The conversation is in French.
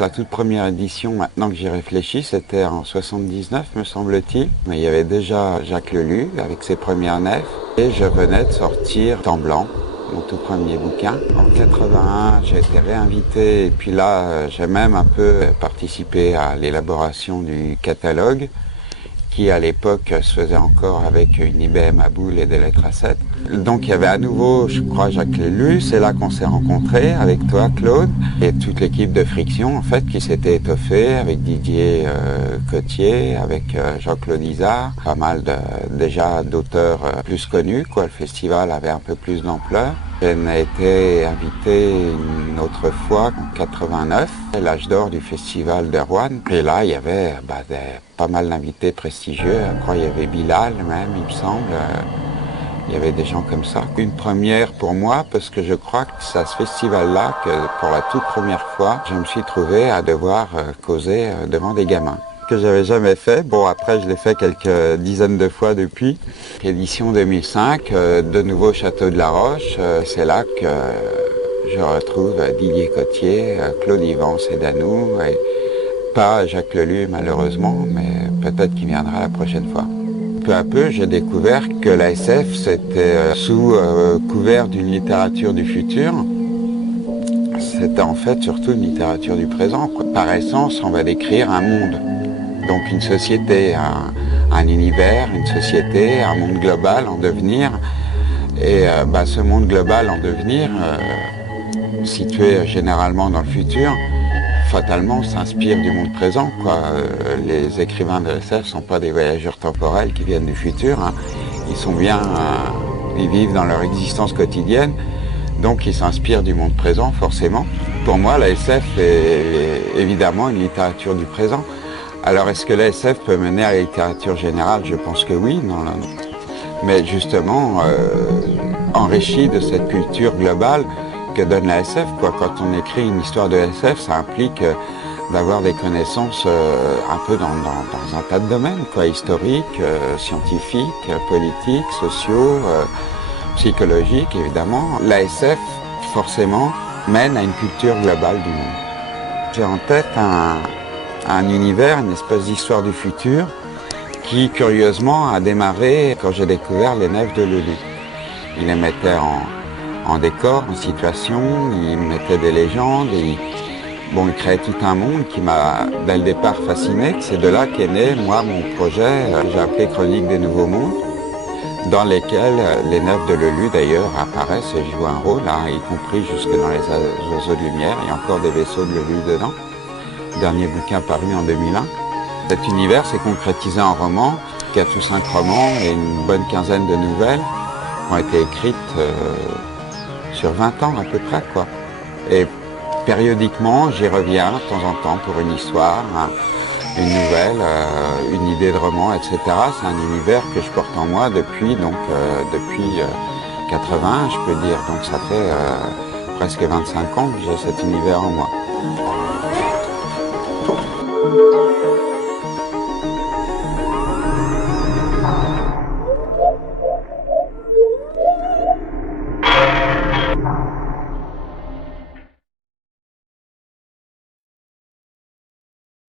la toute première édition, maintenant que j'y réfléchis, c'était en 79, me semble-t-il. Mais il y avait déjà Jacques Lelu avec ses premières nefs. Et je venais de sortir Temps Blanc, mon tout premier bouquin. En 81, j'ai été réinvité et puis là, j'ai même un peu participé à l'élaboration du catalogue qui à l'époque se faisait encore avec une IBM à boules et des lettres à 7. Donc il y avait à nouveau, je crois, Jacques Lelu. C'est là qu'on s'est rencontrés avec toi, Claude, et toute l'équipe de Friction, en fait, qui s'était étoffée avec Didier Cotier, avec Jean-Claude Isard, pas mal déjà d'auteurs plus connus, quoi. Le festival avait un peu plus d'ampleur. On a été invité une autre fois, en 89, à l'âge d'or du festival de Rouen. Et là, il y avait pas mal d'invités prestigieux. Je crois qu'il y avait Bilal même, il me semble. Il y avait des gens comme ça. Une première pour moi, parce que je crois que c'est à ce festival-là que, pour la toute première fois, je me suis trouvé à devoir causer devant des gamins. Que j'avais jamais fait. Bon, après, je l'ai fait quelques dizaines de fois depuis. Édition 2005, de nouveau Château de la Roche. C'est là que je retrouve Didier Cotier, Claude Yvan Sédanou, et pas Jacques Lelu malheureusement, mais peut-être qu'il viendra la prochaine fois. Peu à peu, j'ai découvert que la SF, c'était sous couvert d'une littérature du futur. C'était en fait surtout une littérature du présent, quoi. Par essence, on va décrire un monde. Donc une société, un univers, une société, un monde global en devenir. Et ce monde global en devenir, situé généralement dans le futur, fatalement s'inspire du monde présent, quoi. Les écrivains de SF ne sont pas des voyageurs temporels qui viennent du futur, hein. Ils sont bien, ils vivent dans leur existence quotidienne, donc ils s'inspirent du monde présent forcément. Pour moi, la SF est évidemment une littérature du présent. Alors, est-ce que la SF peut mener à la littérature générale? Je pense que oui, mais justement, enrichi de cette culture globale que donne la SF, quoi. Quand on écrit une histoire de SF, ça implique d'avoir des connaissances un peu dans un tas de domaines, quoi, historiques, scientifiques, politiques, sociaux, psychologiques, évidemment. La SF, forcément, mène à une culture globale du monde. J'ai en tête un univers, une espèce d'histoire du futur qui, curieusement, a démarré quand j'ai découvert les nefs de Lelu. Il les mettait en décor, en situation, il mettait des légendes, il créait tout un monde qui m'a, dès le départ, fasciné. C'est de là qu'est né, moi, mon projet, que j'ai appelé Chronique des Nouveaux Mondes, dans lesquels les nefs de Lelu, d'ailleurs, apparaissent et jouent un rôle, hein, y compris jusque dans les oiseaux de lumière. Il y a encore des vaisseaux de Lelu dedans. Dernier bouquin paru en 2001. Cet univers s'est concrétisé en roman, 4 ou 5 romans et une bonne quinzaine de nouvelles qui ont été écrites sur 20 ans à peu près, quoi. Et périodiquement, j'y reviens de temps en temps pour une histoire, une nouvelle, une idée de roman, etc. C'est un univers que je porte en moi depuis 80, je peux dire. Donc ça fait presque 25 ans que j'ai cet univers en moi.